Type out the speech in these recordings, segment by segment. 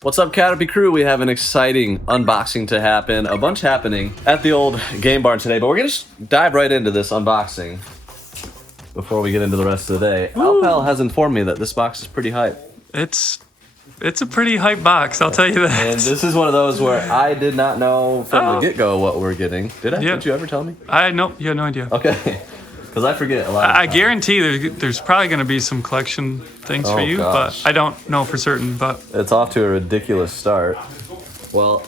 What's up, CATRP crew? We have an exciting unboxing to happen. A bunch happening at the old game barn today, but we're gonna just dive right into this unboxing before we get into the rest of the day. Alpal has informed me that this box is pretty hype. It's a pretty hype box, I'll tell you that. And this is one of those where I did not know from the get-go what we're getting. Did I? Yeah. Did you ever tell me? No, you had no idea. Okay. Because I forget a lot. I guarantee there's probably going to be some collection things for you, gosh. but I don't know for certain. But It's off to a ridiculous start. Well,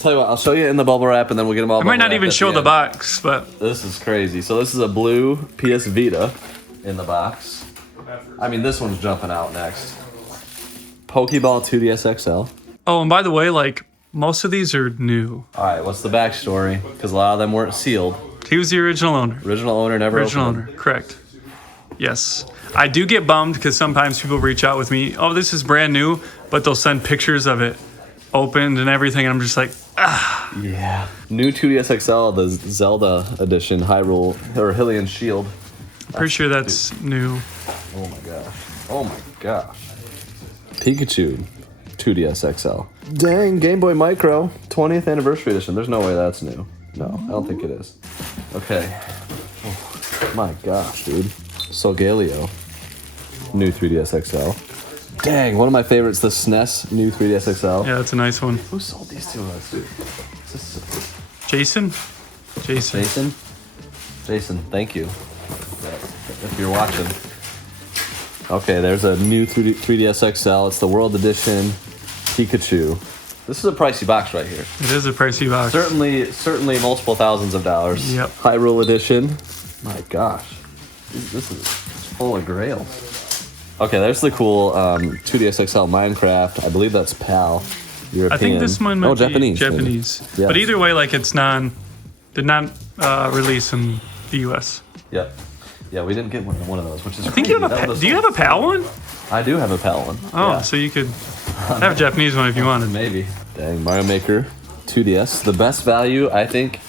tell you what, I'll show you in the bubble wrap and then we'll get them all. I might not even show the box, but this is crazy. So this is a blue PS Vita in the box. I mean, this one's jumping out next. Pokeball 2DS XL. oh, and by the way, like most of these are new. All right, what's the backstory? Because a lot of them weren't sealed. He was the original owner. Original owner never Original opened owner, correct. Yes. I do get bummed because sometimes people reach out with me, oh, this is brand new, but they'll send pictures of it opened and everything, and I'm just like, ah. Yeah. New 2DS XL, the Zelda edition, Hyrule, or Hylian Shield. I'm pretty sure that's new. Oh my gosh. Oh my gosh. Pikachu 2DS XL. Dang, Game Boy Micro 20th anniversary edition. There's no way that's new. No, I don't think it is. Okay. Oh, my gosh, dude. Solgaleo. New 3DS XL. Dang, one of my favorites, the SNES new 3DS XL. Yeah, that's a nice one. Who sold these to us, dude? Jason? Jason, thank you. If you're watching. Okay, there's a new 3DS XL. It's the World Edition Pikachu. This is a pricey box right here. It is a pricey box. Certainly multiple thousands of dollars. Yep. Hyrule Edition. My gosh. This is full of grails. Okay, there's the cool 2DS XL Minecraft. I believe that's PAL. European. I think this one might be Japanese. Japanese. Yeah. But either way, like did not release in the US. Yep. Yeah, we didn't get one of those, which is I think you have a do you have a PAL one? I do have a PAL one. Oh, yeah. so you could have a Japanese one if you wanted. Maybe. Dang, Mario Maker 2DS. The best value, I think,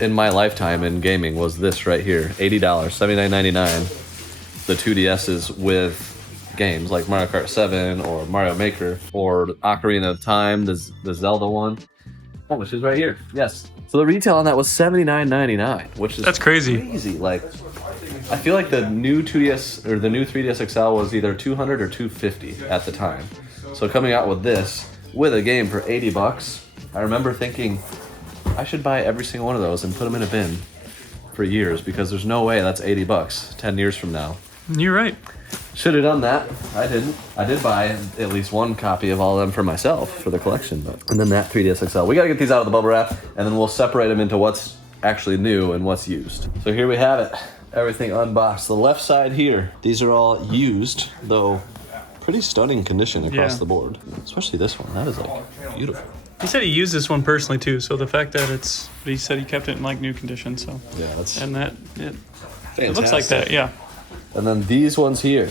in my lifetime in gaming was this right here. $80, $79.99. The 2DSs with games like Mario Kart 7 or Mario Maker or Ocarina of Time, the Zelda one. Oh, which is right here. Yes. So the retail on that was $79.99, which is That's crazy. Like, I feel like the new 2DS or the new 3DS XL was either $200 or $250 at the time. So coming out with this with a game for $80, I remember thinking I should buy every single one of those and put them in a bin for years because there's no way that's $80 10 years from now. You're right. Should have done that. I didn't. I did buy at least one copy of all of them for myself for the collection. And then that 3DS XL. We got to get these out of the bubble wrap and then we'll separate them into what's actually new and what's used. So here we have it. Everything unboxed. The left side here. These are all used, though pretty stunning condition across the board. Especially this one. That is like beautiful. He said he used this one personally too, so the fact that he said he kept it in like new condition, so. Yeah, that's and that, fantastic. it looks like that, yeah. And then these ones here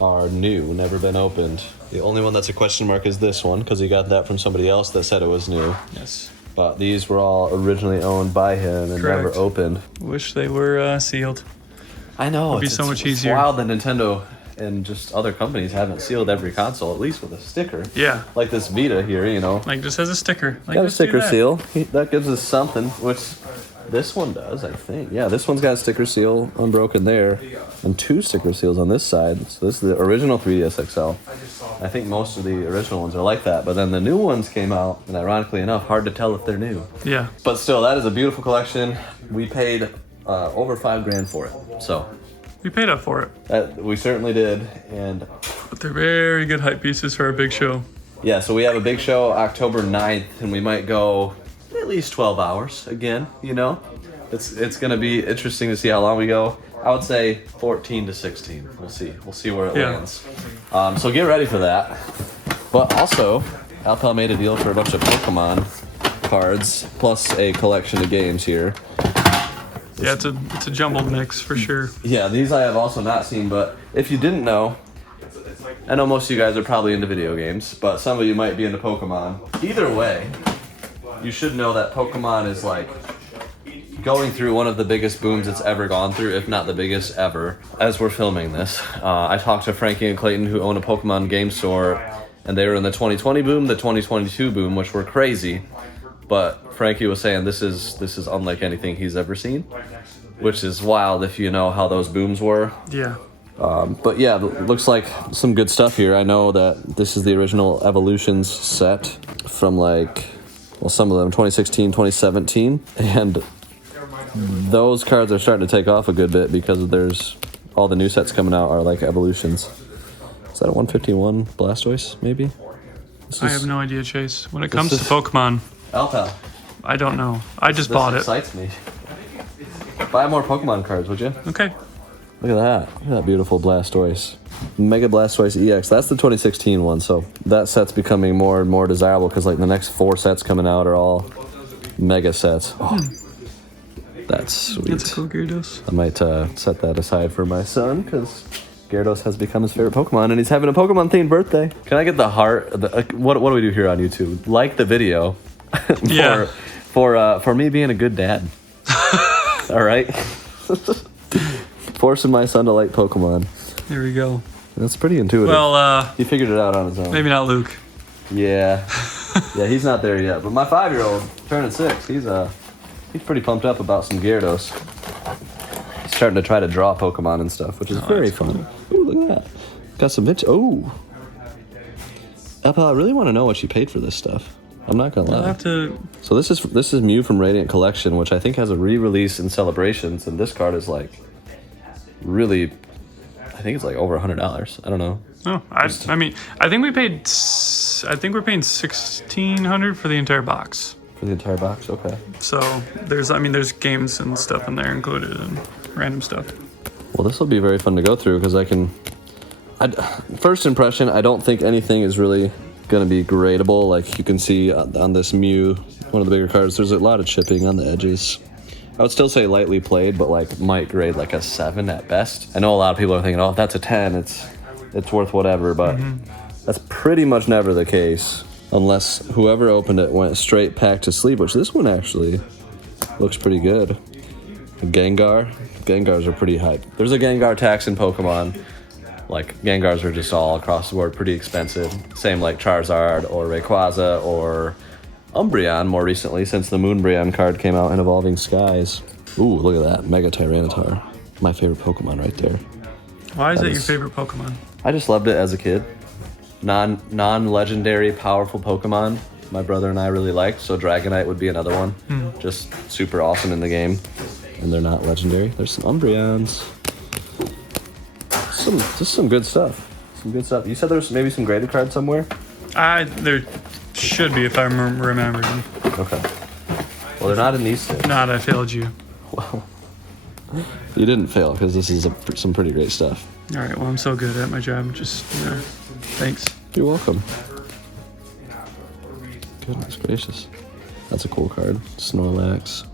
are new, never been opened. The only one that's a question mark is this one, because he got that from somebody else that said it was new. Yes. But these were all originally owned by him and Correct. never opened. Wish they were sealed. I know. It'd be so much easier. It's wild that Nintendo and just other companies haven't sealed every console, at least with a sticker. Yeah. Like this Vita here, you know. Like just has a sticker. Like, Got a just do sticker that. seal. That gives us something, which this one does, I think. Yeah, this one's got a sticker seal unbroken there, and two sticker seals on this side. So this is the original 3DS XL. I think most of the original ones are like that, but then the new ones came out, and ironically enough, hard to tell if they're new. Yeah. But still, that is a beautiful collection. We paid over $5,000 for it, so. We paid up for it. We certainly did, and But they're very good hype pieces for our big show. yeah, so we have a big show October 9th, and we might go at least 12 hours again, you know? It's going to be interesting to see how long we go. I would say 14 to 16. We'll see. We'll see where it lands. So get ready for that. But also, Alpal made a deal for a bunch of Pokemon cards, plus a collection of games here. Yeah, it's a jumbled mix for sure. Yeah, these I have also not seen, but if you didn't know, I know most of you guys are probably into video games, but some of you might be into Pokemon. Either way, you should know that Pokemon is like going through one of the biggest booms it's ever gone through, if not the biggest ever, as we're filming this. I talked to Frankie and Clayton, who own a Pokemon game store, And they were in the 2020 boom, the 2022 boom, which were crazy. But Frankie was saying this is unlike anything he's ever seen, which is wild if you know how those booms were. Yeah. But yeah, looks like some good stuff here. I know that this is the original Evolutions set from like, well, some of them 2016, 2017, and those cards are starting to take off a good bit because there's all the new sets coming out are like Evolutions. Is that a 151 Blastoise, maybe? I have no idea, Chase. When it comes to Pokemon, Alpha. I don't know. I just bought it. This excites me. Buy more Pokemon cards, would you? Okay. Look at that. Look at that beautiful Blastoise. Mega Blastoise EX. That's the 2016 one, so that set's becoming more and more desirable because like the next 4 sets coming out are all Mega sets. Oh, that's sweet. That's a cool Gyarados. I might set that aside for my son because Gyarados has become his favorite Pokemon and he's having a Pokemon-themed birthday. Can I get the heart? What do we do here on YouTube? Like the video for me being a good dad. All right? Forcing my son to like Pokemon. There we go. That's pretty intuitive. Well, he figured it out on his own. maybe not Luke. Yeah. Yeah, he's not there yet. But my 5-year-old, turning 6, he's pretty pumped up about some Gyarados. He's starting to try to draw Pokemon and stuff, which is very fun. Ooh, look at that. Got some bitch. Oh. I really want to know what she paid for this stuff. I'm not gonna lie. I'll have to. So this is Mew from Radiant Collection, which I think has a re-release in Celebrations, and this card is like really, I think it's like over $100. I don't know. Oh, I mean, I think we're paying $1,600 for the entire box. For the entire box, okay. So there's games and stuff in there included and random stuff. Well, this will be very fun to go through because first impression, I don't think anything is really going to be gradable. Like you can see on this Mew, one of the bigger cards, there's a lot of chipping on the edges. I would still say lightly played, but like might grade like a 7 at best. I know a lot of people are thinking, oh, if that's a 10, it's worth whatever, but that's pretty much never the case unless whoever opened it went straight packed to sleep, which this one actually looks pretty good. Gengars are pretty hype. There's a Gengar tax in Pokemon. Like, Gengars are just all across the board pretty expensive. Same like Charizard or Rayquaza or Umbreon more recently since the Moonbreon card came out in Evolving Skies. Ooh, look at that. Mega Tyranitar. My favorite Pokemon right there. Why is that your favorite Pokemon? I just loved it as a kid. Non-legendary, powerful Pokemon my brother and I really liked, so Dragonite would be another one. Just super awesome in the game. And they're not legendary. There's some Umbreons. Just some good stuff. Some good stuff. You said there's maybe some graded cards somewhere? There should be if I'm remembering. Okay. Well, they're not in these six. Not, I failed you. Well, you didn't fail because this is some pretty great stuff. All right, well, I'm so good at my job. Just, thanks. You're welcome. Goodness gracious. That's a cool card. Snorlax.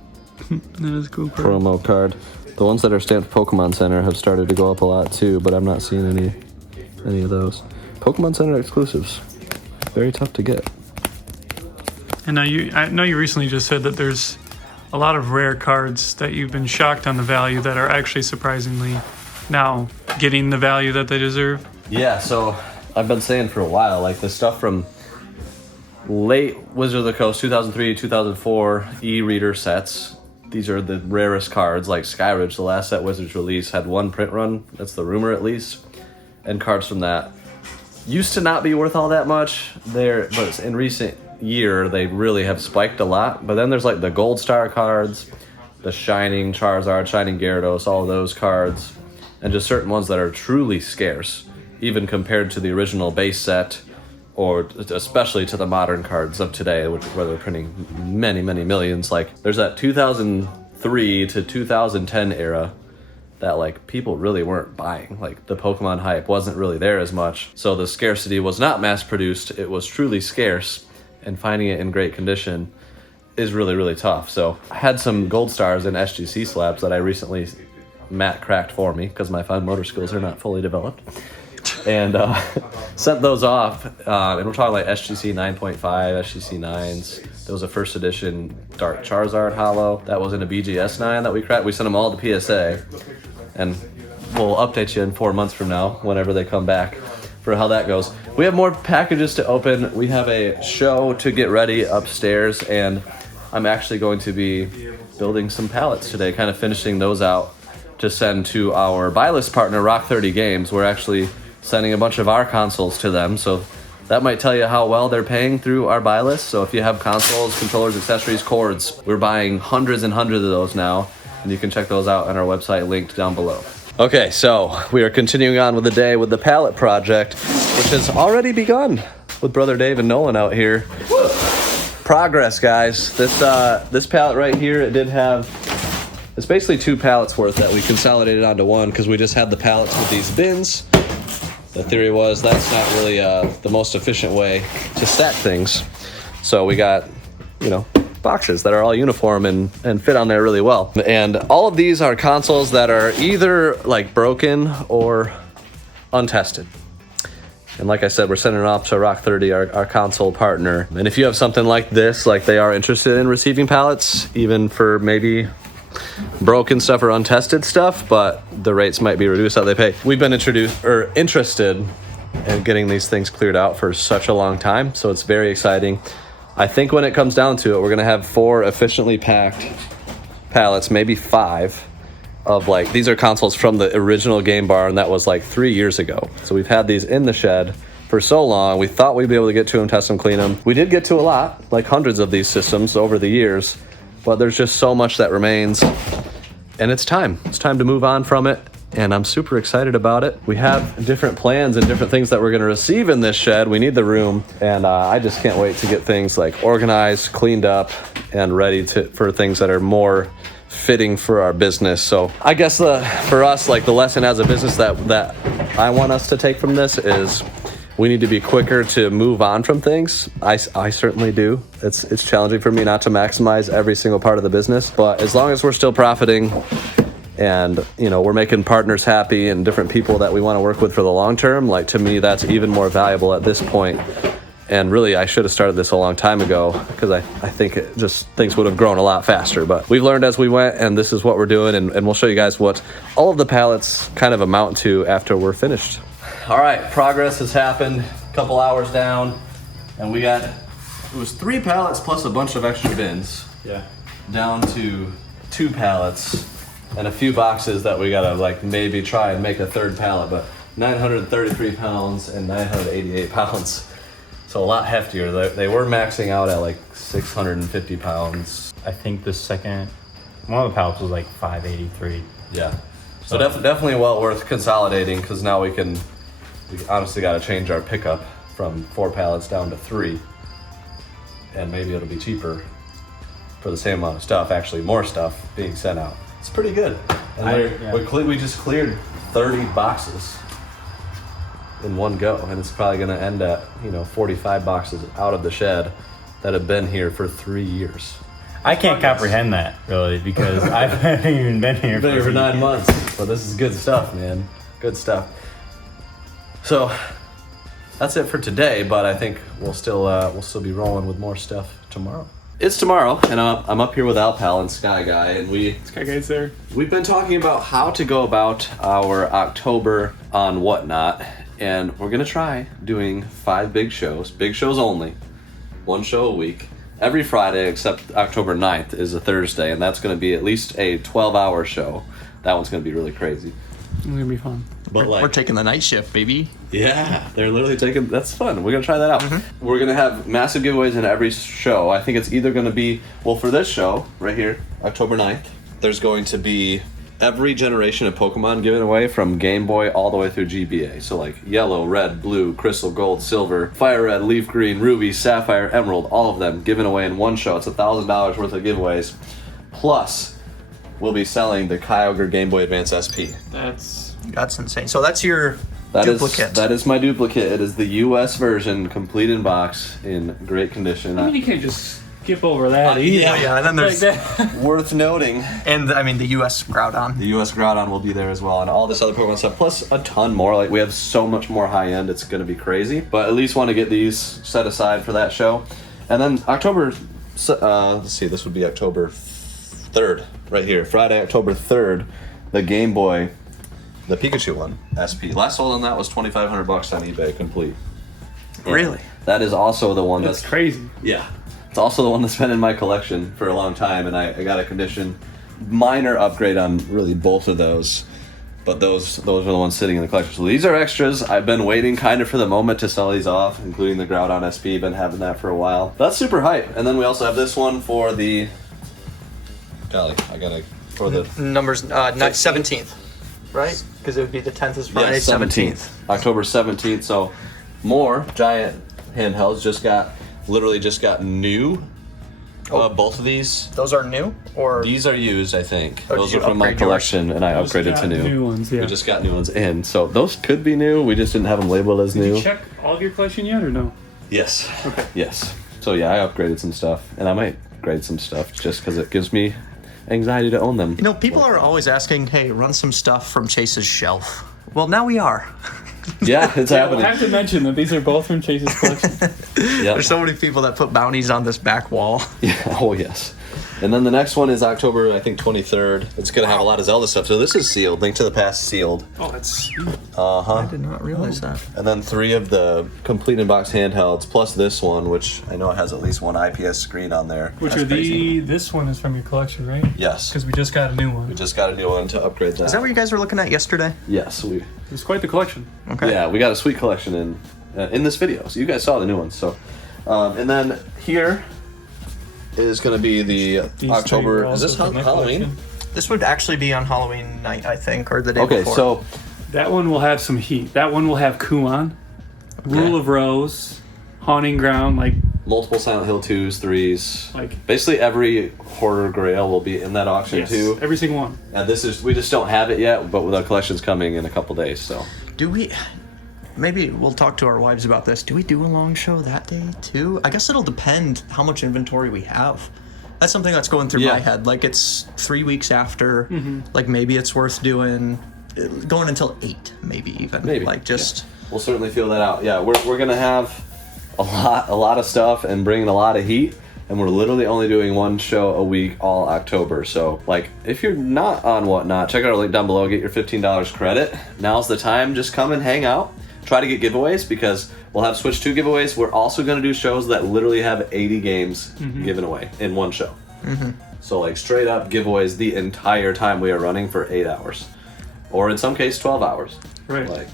That is a cool card. Promo card. The ones that are stamped Pokemon Center have started to go up a lot too, but I'm not seeing any of those. Pokemon Center exclusives. Very tough to get. And now I know you recently just said that there's a lot of rare cards that you've been shocked on the value that are actually surprisingly now getting the value that they deserve. Yeah, so I've been saying for a while, like the stuff from late Wizard of the Coast 2003, 2004 e-reader sets. These are the rarest cards, like Skyridge, the last set Wizards release, had one print run, that's the rumor at least, and cards from that used to not be worth all that much. But in recent year, they really have spiked a lot. But then there's like the Gold Star cards, the Shining Charizard, Shining Gyarados, all of those cards, and just certain ones that are truly scarce, even compared to the original base set, or especially to the modern cards of today, where they're printing many, many millions. Like, there's that 2003 to 2010 era that, like, people really weren't buying. Like, the Pokemon hype wasn't really there as much, so the scarcity was not mass-produced, it was truly scarce, and finding it in great condition is really, really tough. So, I had some Gold Stars and SGC slabs that I recently Matt cracked for me, because my fine motor skills are not fully developed. And sent those off, and we're talking like SGC 9.5, SGC 9s. There was a first edition Dark Charizard Holo that was in a BGS 9 that we cracked. We sent them all to PSA, and we'll update you in 4 months from now whenever they come back. for how that goes. We have more packages to open. We have a show to get ready upstairs, and I'm actually going to be building some pallets today, kind of finishing those out to send to our buy list partner, Rock 30 Games. We're actually sending a bunch of our consoles to them, so that might tell you how well they're paying through our buy list. So if you have consoles, controllers, accessories, cords, we're buying hundreds and hundreds of those now, and you can check those out on our website linked down below. Okay, so we are continuing on with the day with the pallet project, which has already begun with Brother Dave and Nolan out here. Progress, guys. This pallet right here, it's basically 2 pallets worth that we consolidated onto one because we just had the pallets with these bins. The theory was that's not really the most efficient way to stack things. So we got, boxes that are all uniform and fit on there really well. And all of these are consoles that are either like broken or untested. And like I said, we're sending it off to Rock 30, our console partner. And if you have something like this, like they are interested in receiving pallets, even for maybe broken stuff or untested stuff, but the rates might be reduced how they pay. We've been interested in getting these things cleared out for such a long time, so it's very exciting. I think when it comes down to it, we're gonna have 4 efficiently packed pallets, maybe 5, of these are consoles from the original game bar, and that was 3 years ago. So we've had these in the shed for so long. We thought we'd be able to get to them, test them, clean them. We did get to a lot, hundreds of these systems over the years, but there's just so much that remains, and it's time. It's time to move on from it, and I'm super excited about it. We have different plans and different things that we're gonna receive in this shed. We need the room, and I just can't wait to get things organized, cleaned up, and ready for things that are more fitting for our business. So I guess for us, the lesson as a business that I want us to take from this is we need to be quicker to move on from things. I certainly do. It's challenging for me not to maximize every single part of the business, but as long as we're still profiting and we're making partners happy and different people that we want to work with for the long term, to me that's even more valuable at this point. And really, I should have started this a long time ago because I think things would have grown a lot faster. But we've learned as we went, and this is what we're doing, and we'll show you guys what all of the pallets kind of amount to after we're finished. All right, progress has happened. A couple hours down, and it was 3 pallets plus a bunch of extra bins. Yeah. Down to 2 pallets and a few boxes that we gotta maybe try and make a 3rd pallet, but 933 pounds and 988 pounds. So a lot heftier. They were maxing out at 650 pounds. I think the second, one of the pallets was 583. Yeah. So definitely well worth consolidating, because now we honestly got to change our pickup from 4 pallets down to 3. And maybe it'll be cheaper for the same amount of stuff, actually more stuff being sent out. It's pretty good. And we just cleared 30 boxes in one go, and it's probably going to end at 45 boxes out of the shed that have been here for 3 years. I can't comprehend that really, because I haven't even been here. Been here for 9 months, but this is good stuff, man. Good stuff. So that's it for today, but I think we'll still be rolling with more stuff tomorrow. It's tomorrow, and I'm up here with Alpal and Sky Guy, and Sky Guy's there. We've been talking about how to go about our October on whatnot, and we're gonna try doing 5 big shows only, 1 show a week, every Friday except October 9th is a Thursday, and that's gonna be at least a 12-hour show. That one's gonna be really crazy. It's gonna be fun. But we're taking the night shift, baby. Yeah, they're literally taking, that's fun. We're gonna try that out. Mm-hmm. We're gonna have massive giveaways in every show. I think it's either gonna be, for this show right here, October 9th, there's going to be every generation of Pokemon given away from Game Boy all the way through GBA. So yellow, red, blue, crystal, gold, silver, fire red, leaf green, ruby, sapphire, emerald, all of them given away in one show. It's $1,000 worth of giveaways. Plus, we'll be selling the Kyogre Game Boy Advance SP. That's insane. So that's your duplicate. That is my duplicate. It is the US version, complete in box, in great condition. I mean, you can't just skip over that either. Yeah, and then there's worth noting. And the US Groudon. The US Groudon will be there as well, and all this other Pokemon stuff, plus a ton more. We have so much more high end, it's going to be crazy. But at least want to get these set aside for that show. And then October, let's see, this would be October 3rd, right here. Friday, October 3rd, the Game Boy the Pikachu one, SP. Last sold on that was $2,500 on eBay, complete. And Really? that is also the one That's crazy. Yeah. It's also the one that's been in my collection for a long time, and I got a condition minor upgrade on really both of those. But those are the ones sitting in the collection. So these are extras. I've been waiting kind of for the moment to sell these off, including the Groudon SP. Been having that for a while. That's super hype. And then we also have this one for the... Golly, for the... Numbers, 17th, right? Because it would be the 10th is Friday, 17th. October 17th. So more giant handhelds literally just got new. Both of these. Those are new, or These are used, I think. Oh, Those did are you from my upgrade yours? collection, and I upgraded to new. New ones, yeah. We just got new ones in, so those could be new. We just didn't have them labeled as Did new. you check all of your collection yet, or no? Yes. Okay. Yes. So yeah, I upgraded some stuff, and I might grade some stuff just because it gives me anxiety to own them. You know, people are always asking, "Hey, run some stuff from Chase's shelf." Well, now we are. Yeah, it's I happening. have to mention that these are both from Chase's collection. Yeah. There's so many people that put bounties on this back wall. Yeah. Oh yes. And then the next one is October, I think 23rd. It's gonna have a lot of Zelda stuff. So this is sealed. Link to the Past sealed. Oh, that's sweet. I did not realize that. And then 3 of the complete in-box handhelds, plus this one, which I know it has at least one IPS screen on there. Which That's are crazy. this one is from your collection, right? Yes. Because we just got a new We one. just got a new one to upgrade that. Is that what you guys were looking at yesterday? Yes, we. It's quite the collection. Okay. Yeah, we got a sweet collection in this video. So you guys saw the new ones. So, and then here is going to be the These October. three are Is this also from my Halloween? collection. This would actually be on Halloween night, I think, or the day Okay, before. so That one will have some heat. That one will have Kuon, Rule of Rose, Haunting Ground, like multiple Silent Hill 2s, 3s. Like- basically every horror grail will be in that auction yes, too. every single one. And we just don't have it yet, but the collection's coming in a couple days. So do we? Maybe we'll talk to our wives about this. Do we do a long show that day too? I guess it'll depend how much inventory we have. That's something that's going through Yeah. my head. Like it's 3 weeks after. Like maybe it's worth going until 8, maybe even. Maybe, Like just. we'll certainly feel that out. Yeah, we're gonna have a lot of stuff and bringing a lot of heat. And we're literally only doing one show a week all October. So, like, if you're not on Whatnot, check out our link down below. Get your $15 credit. Now's the time. Just come and hang out. Try to get giveaways because we'll have Switch 2 giveaways. We're also going to do shows that literally have 80 games given away in one show. So, like, straight up giveaways the entire time we are running for 8 hours. Or in some case, 12 hours. Right. Like,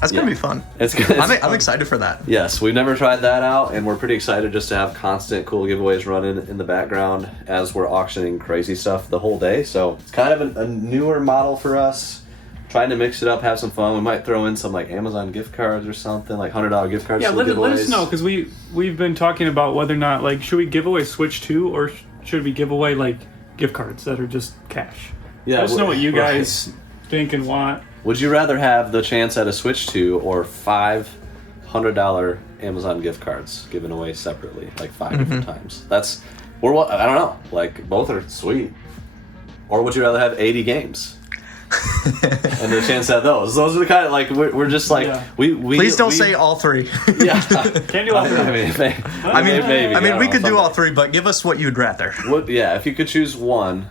That's gonna be fun. it's good. I'm excited for that. Yes, we've never tried that out, and we're pretty excited just to have constant cool giveaways running in the background as we're auctioning crazy stuff the whole day. So it's kind of a newer model for us, trying to mix it up, have some fun. We might throw in some like Amazon gift cards or something, like $100 gift cards. Yeah, to the let us giveaways. know because we've been talking about whether or not like should we give away Switch 2 or should we give away like gift cards that are just cash? Yeah, Let us know what you right. guys think and want. Would you rather have the chance at a Switch 2 or $500 Amazon gift cards given away separately, like 5 different times? I don't know. Like both are sweet. Or would you rather have 80 games? And the chance at those. Those are the kind of like we're just like Yeah. we. Please don't say all 3. Yeah. Can't do all three. I mean, we could do all 3, but give us what you'd rather. Yeah, if you could choose one,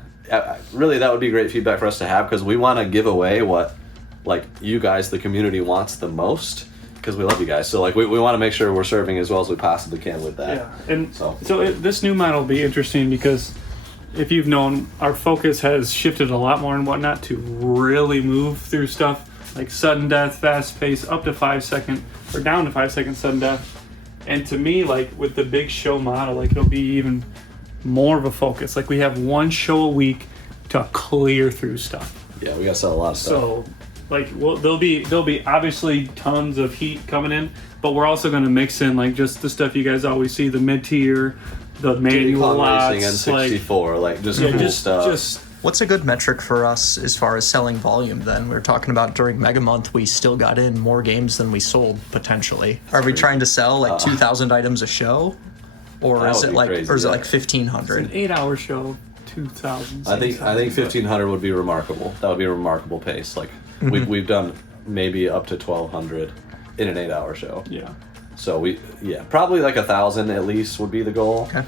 really that would be great feedback for us to have because we want to give away what, like, you guys, the community wants the most because we love you guys. So like we want to make sure we're serving as well as we possibly can with that. Yeah, and So- this new model will be interesting because if you've known, our focus has shifted a lot more and whatnot to really move through stuff like sudden death, fast pace, up to 5 second or down to 5 second sudden death. And to me, like with the big show model, like it'll be even more of a focus. Like we have one show a week to clear through stuff. Yeah, we gotta sell a lot of stuff. So, like, there'll be obviously tons of heat coming in, but we're also going to mix in like just the stuff you guys always see, the mid tier, the manual Racing lots, N64, like just yeah, cool stuff. just What's a good metric for us as far as selling volume then? We were talking about during Mega Month, we still got in more games than we sold potentially. Are we trying to sell like 2,000 items a show? Or That is would it be like crazy, or is it yeah. like an 1,500? 8-hour show, 2,000. I think 1,500 would be remarkable. That would be a remarkable pace. Like we've done maybe up to 1,200 in an 8-hour show. Yeah. So probably like 1,000 at least would be the goal. Okay.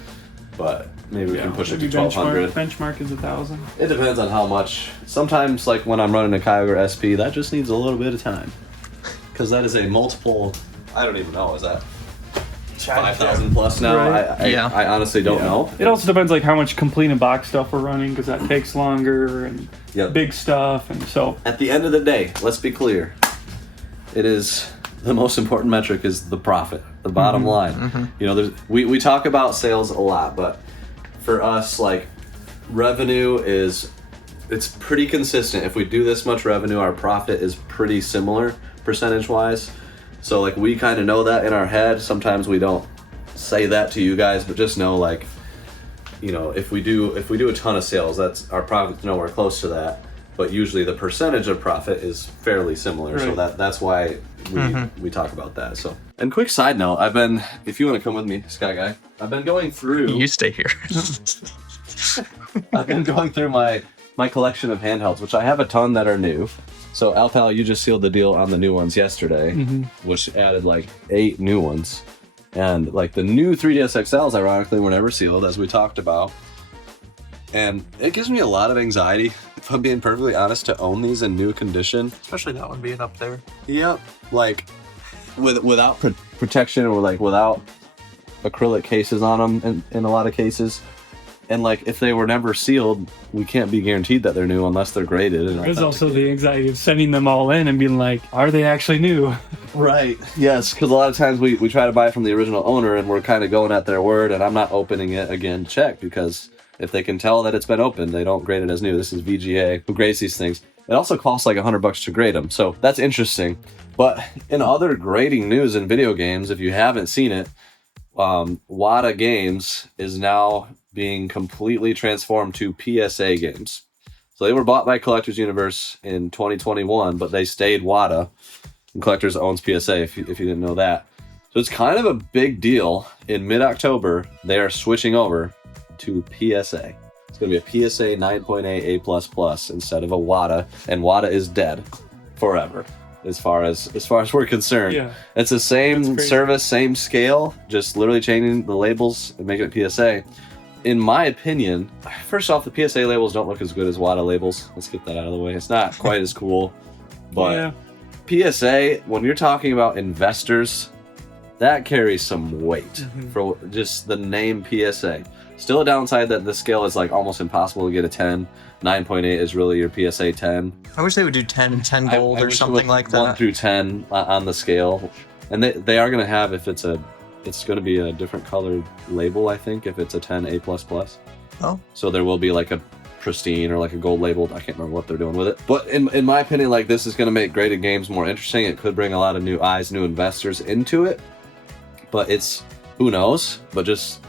but maybe we can push it to Maybe 1200. Benchmark is 1,000. It depends on how much. Sometimes, like when I'm running a Kyogre SP, that just needs a little bit of time. Because that is a multiple, I don't even know, is that 5,000 plus now? Right. I honestly don't know. It also depends like how much complete and box stuff we're running because that takes longer and Yep. big stuff, and so At the end of the day, let's be clear. It is the most important metric is the profit, the bottom line. You know, we talk about sales a lot, but for us, like revenue it's pretty consistent. If we do this much revenue, our profit is pretty similar percentage wise. So like we kind of know that in our head. Sometimes we don't say that to you guys, but just know like, you know, if we do a ton of sales, that's our profit's nowhere close to that. But usually the percentage of profit is fairly similar. So Right. that's why we talk about that. So, and quick side note, if you want to come with me, Sky Guy, I've been going through You stay here. I've been going through my collection of handhelds, which I have a ton that are new. So Alpal, you just sealed the deal on the new ones yesterday, which added like 8 new ones. And like the new 3DS XLs, ironically, were never sealed, as we talked about. And it gives me a lot of anxiety, if I'm being perfectly honest, to own these in new condition. Especially that one being up there. Yep. Like without protection or like without acrylic cases on them in a lot of cases. And like if they were never sealed, we can't be guaranteed that they're new unless they're graded. And there's also the anxiety of sending them all in and being like, are they actually new? Right. Yes, because a lot of times we try to buy from the original owner and we're kind of going at their word, and I'm not opening it again to check, because if they can tell that it's been opened, they don't grade it as new. This is VGA who grades these things. It also costs like $100 to grade them, so that's interesting. But in other grading news in video games, if you haven't seen it, WADA Games is now being completely transformed to PSA games. So they were bought by Collectors Universe in 2021, but they stayed WADA, and Collectors owns PSA, if you didn't know that. So it's kind of a big deal. In mid-October, they are switching over to PSA. It's going to be a PSA 9.8 A++ instead of a WADA, and WADA is dead forever. As far as we're concerned, Yeah. It's the same That's crazy. service, same scale, just literally changing the labels and making it PSA. In my opinion, first off, the PSA labels don't look as good as WADA labels. Let's get that out of the way. It's not quite as cool, but PSA, when you're talking about investors, that carries some weight for just the name PSA. Still a downside that the scale is like almost impossible to get a 10. 9.8 is really your PSA 10. I wish they would do 10 and 10 gold I or wish it something was like 1 that. through 10 on the scale. And they are going to have, if it's going to be a different colored label, I think, if it's a 10 A++. Oh. So there will be like a pristine or like a gold labeled. I can't remember what they're doing with it. But in my opinion, like this is going to make graded games more interesting. It could bring a lot of new eyes, new investors into it. But it's, who knows? But just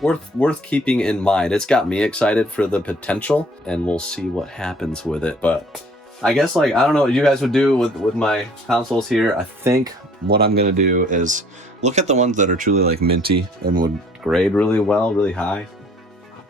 worth keeping in mind. It's got me excited for the potential, and we'll see what happens with it. But I guess, like, I don't know what you guys would do with my consoles here. I think what I'm going to do is look at the ones that are truly like minty and would grade really well, really high,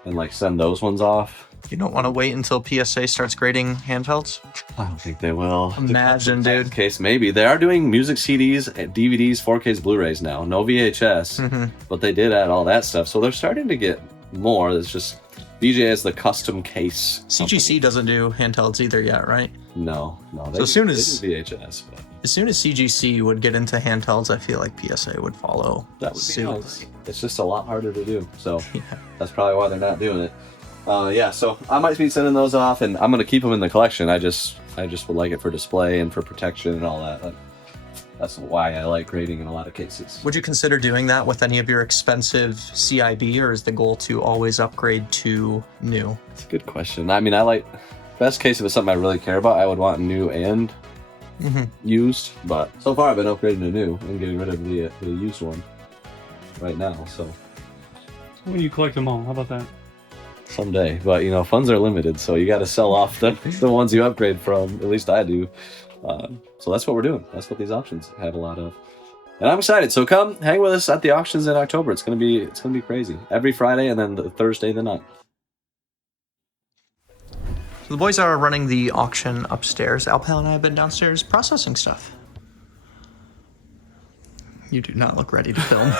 and like send those ones off. You don't want to wait until PSA starts grading handhelds? I don't think they will. Imagine, dude. Case maybe. They are doing music CDs, DVDs, 4Ks, Blu-rays now. No VHS, but they did add all that stuff. So they're starting to get more. It's just VGA is the custom case. CGC doesn't do handhelds either yet, right? No. So as soon they as- do VHS, but As soon as CGC would get into handhelds, I feel like PSA would follow that would be suit. nice. It's just a lot harder to do. So that's probably why they're not doing it. Yeah, so I might be sending those off, and I'm gonna keep them in the collection. I just would like it for display and for protection and all that. That's why I like grading in a lot of cases. Would you consider doing that with any of your expensive CIB, or is the goal to always upgrade to new? It's a good question. I mean, I like, best case if it's something I really care about, I would want new and used. But so far I've been upgrading to new and getting rid of the used one right now. So When you collect them all, how about that? someday, but you know, funds are limited, so you got to sell off the ones you upgrade from. At least I do. So that's what we're doing. That's what these auctions have a lot of, and I'm excited. So come hang with us at the auctions in October. It's gonna be crazy. Every Friday and then the Thursday the night. So the boys are running the auction upstairs. Alpal and I have been downstairs processing stuff. You do not look ready to film.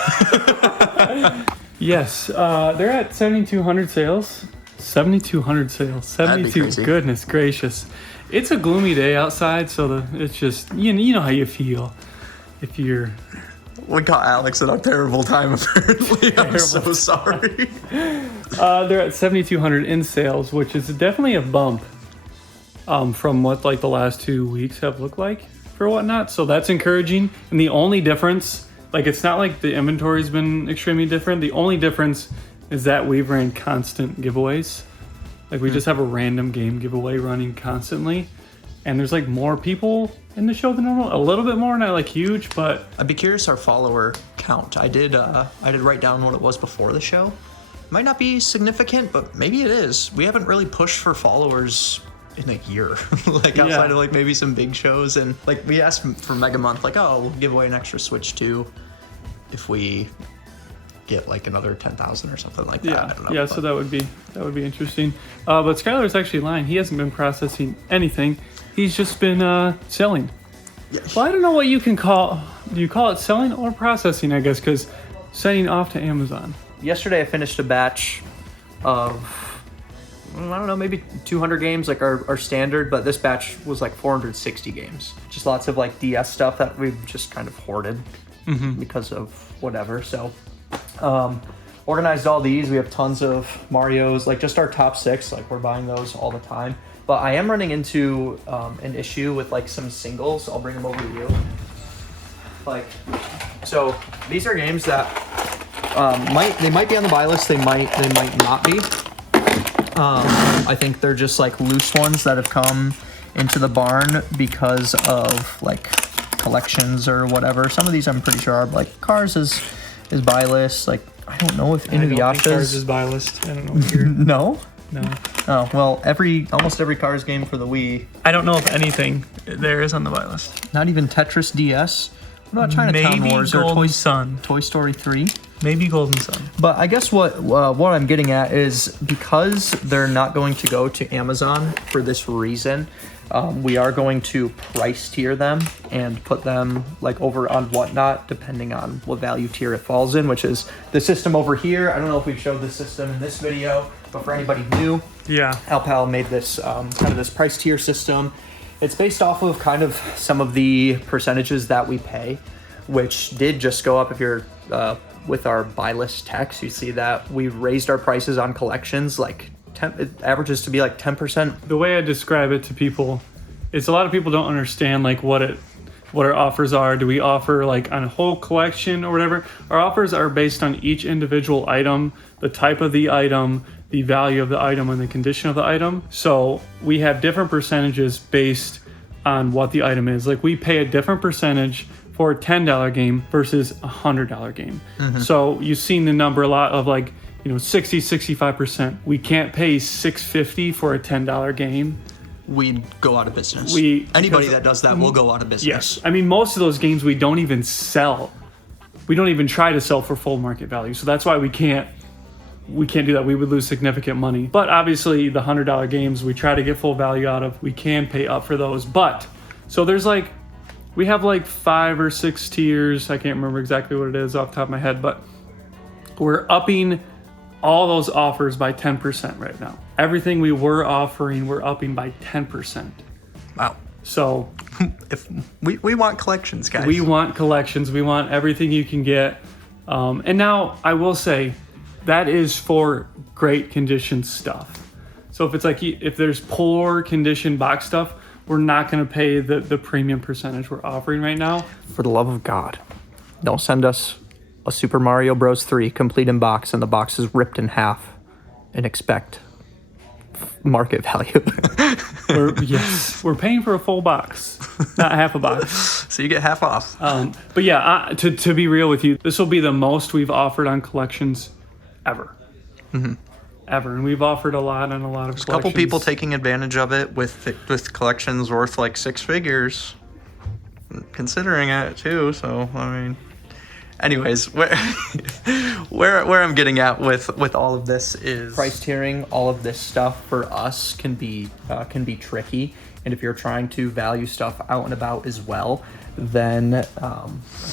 Yes, they're at 7,200 sales. 7,200 sales. That'd be 72. crazy. Goodness gracious. It's a gloomy day outside, so it's just, you know how you feel. If you're... We caught Alex at a terrible time, apparently. I'm so sorry. They're at 7,200 in sales, which is definitely a bump from what like the last 2 weeks have looked like for whatnot. So that's encouraging. And the only difference, like it's not like the inventory's been extremely different. The only difference is that we've ran constant giveaways. Like we just have a random game giveaway running constantly. And there's like more people in the show than normal. A little bit more, not like huge, but I'd be curious our follower count. I did write down what it was before the show. Might not be significant, but maybe it is. We haven't really pushed for followers in a year, like outside of like maybe some big shows. And like we asked for Mega Month, like, oh, we'll give away an extra Switch 2 if we get like another 10,000 or something like that. I don't know. Yeah, so that would be interesting. But Skylar's actually lying. He hasn't been processing anything. He's just been selling. Yeah. Well, I don't know what you can call. Do you call it selling or processing? I guess because sending off to Amazon. Yesterday I finished a batch of, I don't know, maybe 200 games, like our standard, but this batch was like 460 games. Just lots of like DS stuff that we've just kind of hoarded because of whatever. So organized all these. We have tons of Marios, like just our top 6, like we're buying those all the time. But I am running into an issue with like some singles. I'll bring them over to you. Like, so these are games that might be on the buy list. They might not be. I think they're just like loose ones that have come into the barn because of like collections or whatever. Some of these I'm pretty sure are like Cars is buy list. Like I don't know if Cars is Inuyasha's buy list. I don't know what you're... no. No. Oh well, almost every Cars game for the Wii. I don't know if anything there is on the buy list. Not even Tetris DS. What about Chinatown Maybe Wars Golden or Sun. Toy Story 3? Maybe Golden Sun. But I guess what I'm getting at is because they're not going to go to Amazon for this reason, we are going to price tier them and put them like over on Whatnot, depending on what value tier it falls in, which is the system over here. I don't know if we've showed this system in this video, but for anybody new, Yeah. Alpal made this kind of this price tier system. It's based off of kind of some of the percentages that we pay, which did just go up. If you're with our buy list text, you see that we raised our prices on collections like it averages to be like 10%. The way I describe it to people is a lot of people don't understand like what our offers are. Do we offer like on a whole collection or whatever? Our offers are based on each individual item, the type of the item, the value of the item, and the condition of the item. So we have different percentages based on what the item is. Like we pay a different percentage for a $10 game versus a $100 game. So you've seen the number a lot of like, 60, 65%. We can't pay $6.50 for a $10 game. We'd go out of business. Anybody that does that will go out of business. Yes. I mean, most of those games we don't even sell. We don't even try to sell for full market value. So that's why we can't do that. We would lose significant money. But obviously the $100 games we try to get full value out of. We can pay up for those. But so there's like, we have like 5 or 6 tiers. I can't remember exactly what it is off the top of my head, but we're upping all those offers by 10% right now. Everything we were offering, we're upping by 10%. Wow. So If we want collections, guys. we want collections. We want everything you can get. And now I will say that is for great condition stuff. So if it's like, if there's poor condition box stuff, we're not going to pay the premium percentage we're offering right now. For the love of God, don't send us a Super Mario Bros. 3 complete in box and the box is ripped in half and expect market value. We're paying for a full box, not half a box. So you get half off. But yeah, to be real with you, this will be the most we've offered on collections ever. Ever. And we've offered a lot on a lot of collections. A couple people taking advantage of it with collections worth like 6 figures, considering it too. So I mean, anyways, where I'm getting at with all of this is price tiering. All of this stuff for us can be tricky, and if you're trying to value stuff out and about as well, then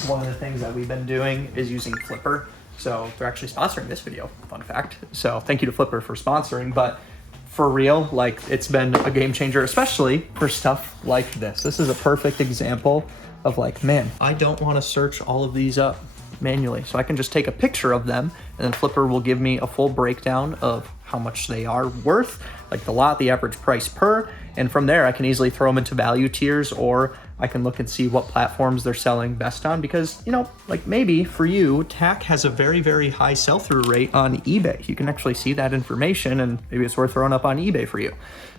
one of the things that we've been doing is using Flipper. So they're actually sponsoring this video, fun fact. So thank you to Flipper for sponsoring, but for real, like, it's been a game changer, especially for stuff like this. This is a perfect example of like, man, I don't want to search all of these up manually. So I can just take a picture of them, and then Flipper will give me a full breakdown of how much they are worth, like the lot, the average price per, and from there I can easily throw them into value tiers, or I can look and see what platforms they're selling best on, because, you know, like maybe for you, TAC has a very, very high sell-through rate on eBay. You can actually see that information, and maybe it's worth throwing up on eBay for you.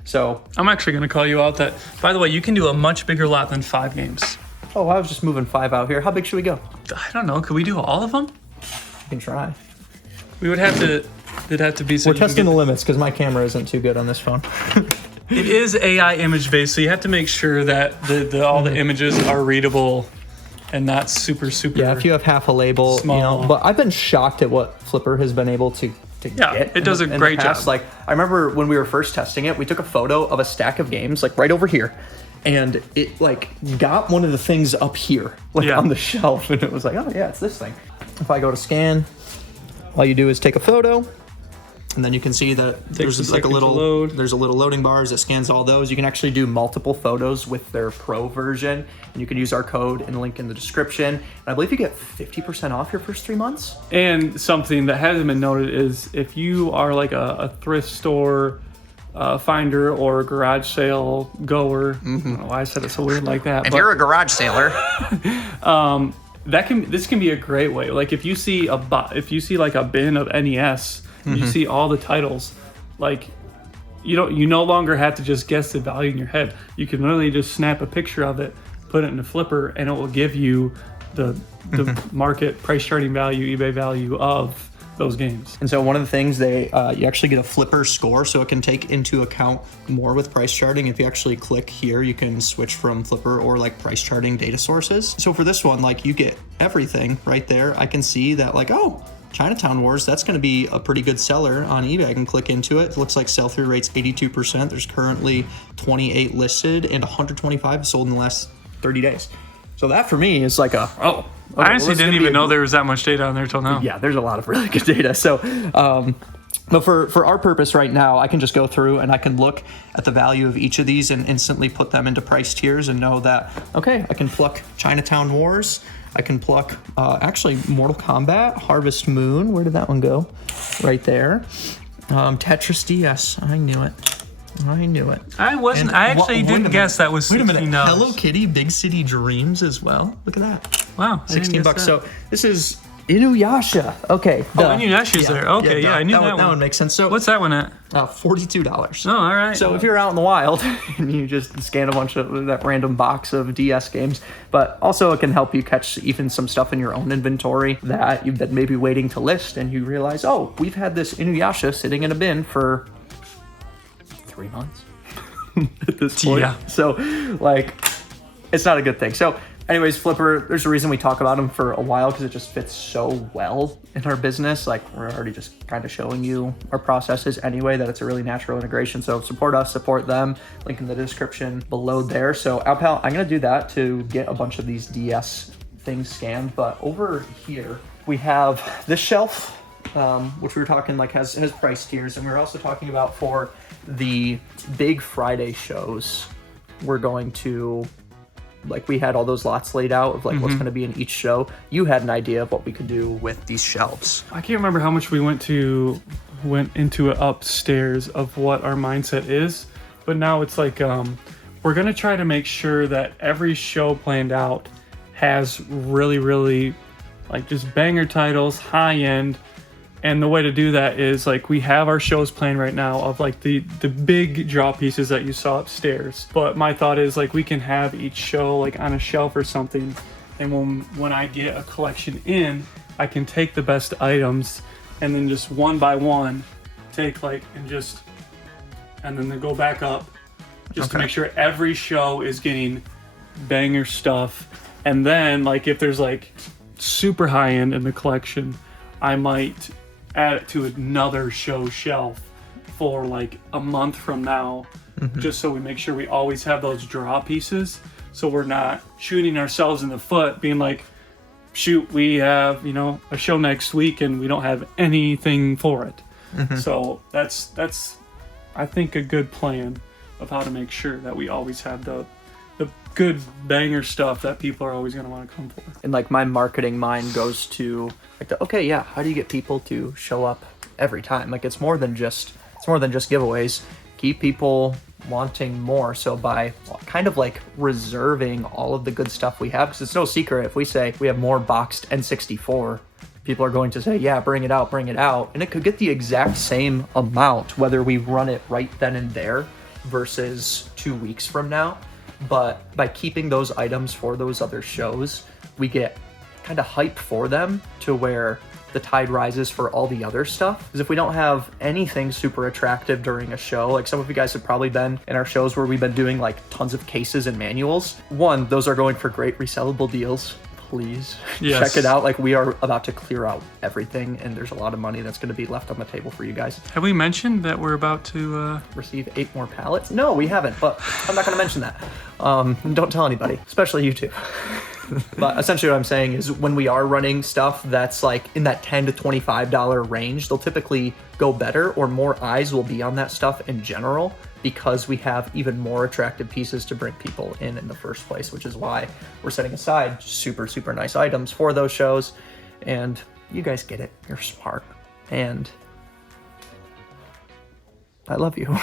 So I'm actually going to call you out that, by the way, you can do a much bigger lot than 5 games. oh, I was just moving 5 out here. How big should we go? I don't know. Could we do all of them? You can try. We would have to, it'd have to be so We're testing the limits because my camera isn't too good on this phone. It is AI image based, so you have to make sure that all the images are readable and not super. Yeah, if you have half a label, small. you know. But I've been shocked at what Flipper has been able to get. It does a great job. Like, I remember when we were first testing it, we took a photo of a stack of games, like right over here, and it like got one of the things up here, like on the shelf, and it was like, oh yeah, it's this thing. If I go to scan, all you do is take a photo. And then you can see that there's like a little loading bars that scans all those. You can actually do multiple photos with their pro version, and you can use our code and link in the description. And I believe you get 50% off your first 3 months. And something that hasn't been noted is if you are like a thrift store finder or a garage sale goer, I don't know why I said it so weird like that. If you're a garage sailor, this can be a great way. Like if you see like a bin of NES. You see all the titles, like you no longer have to just guess the value in your head. You can literally just snap a picture of it, put it in a Flipper, and it will give you the market price charting value, eBay value of those games. And so one of the things you actually get a Flipper score, so it can take into account more with price charting. If you actually click here, you can switch from Flipper or like price charting data sources. So for this one, like you get everything right there. I can see that like, oh, Chinatown Wars, that's going to be a pretty good seller on eBay. I can click into it. It looks like sell-through rate's 82%. There's currently 28 listed and 125 sold in the last 30 days. So that for me is like I honestly didn't even know there was that much data on there till now. Yeah, there's a lot of really good data. So, but for our purpose right now, I can just go through and I can look at the value of each of these and instantly put them into price tiers and know that, okay, I can pluck Chinatown Wars. I can pluck, actually, Mortal Kombat, Harvest Moon. Where did that one go? Right there. Tetris DS. I knew it. I actually didn't guess that was $16. Wait a minute. Hello Kitty, Big City Dreams as well. Look at that. Wow. $16. So this is Inuyasha. Okay. Inuyasha's there. Okay, yeah, I knew that one. That one makes sense. So what's that one at? $42. Oh, all right. So if you're out in the wild and you just scan a bunch of that random box of DS games, but also it can help you catch even some stuff in your own inventory that you've been maybe waiting to list, and you realize, oh, we've had this Inuyasha sitting in a bin for 3 months at this point. Yeah. So like, it's not a good thing. So anyways, Flipper, there's a reason we talk about them for a while, because it just fits so well in our business. Like, we're already just kind of showing you our processes anyway, that it's a really natural integration. So support us, support them. Link in the description below there. So Alpal, I'm going to do that to get a bunch of these DS things scanned. But over here, we have this shelf, which we were talking like has price tiers. And we were also talking about for the big Friday shows, we're going to, like, we had all those lots laid out of like what's going to be in each show. You had an idea of what we could do with these shelves. I can't remember how much we went into it upstairs of what our mindset is, but now it's like we're gonna try to make sure that every show planned out has really, really like just banger titles, high end. And the way to do that is like we have our shows planned right now of like the big draw pieces that you saw upstairs. But my thought is like we can have each show like on a shelf or something. And when I get a collection in, I can take the best items and then just one by one take like and then they go back up just to make sure every show is getting banger stuff. And then like if there's like super high end in the collection, I might add it to another show shelf for like a month from now, just so we make sure we always have those draw pieces, so we're not shooting ourselves in the foot being like, shoot, we have, you know, a show next week and we don't have anything for it. So that's I think a good plan of how to make sure that we always have the good banger stuff that people are always going to want to come for. And like my marketing mind goes to like okay, yeah, how do you get people to show up every time? Like it's more than just giveaways. Keep people wanting more. So by kind of like reserving all of the good stuff we have, because it's no secret if we say we have more boxed N64, people are going to say, yeah, bring it out, and it could get the exact same amount whether we run it right then and there versus 2 weeks from now. But by keeping those items for those other shows, we get kind of hype for them to where the tide rises for all the other stuff. Because if we don't have anything super attractive during a show, like some of you guys have probably been in our shows where we've been doing like tons of cases and manuals. One, those are going for great resellable deals. Please check it out. Like we are about to clear out everything and there's a lot of money that's going to be left on the table for you guys. Have we mentioned that we're about to receive 8 more pallets? No, we haven't, but I'm not going to mention that. Don't tell anybody, especially you two. But essentially what I'm saying is when we are running stuff that's like in that $10 to $25 range, they'll typically go better or more eyes will be on that stuff in general because we have even more attractive pieces to bring people in the first place, which is why we're setting aside super, super nice items for those shows. And you guys get it. You're smart. And I love you.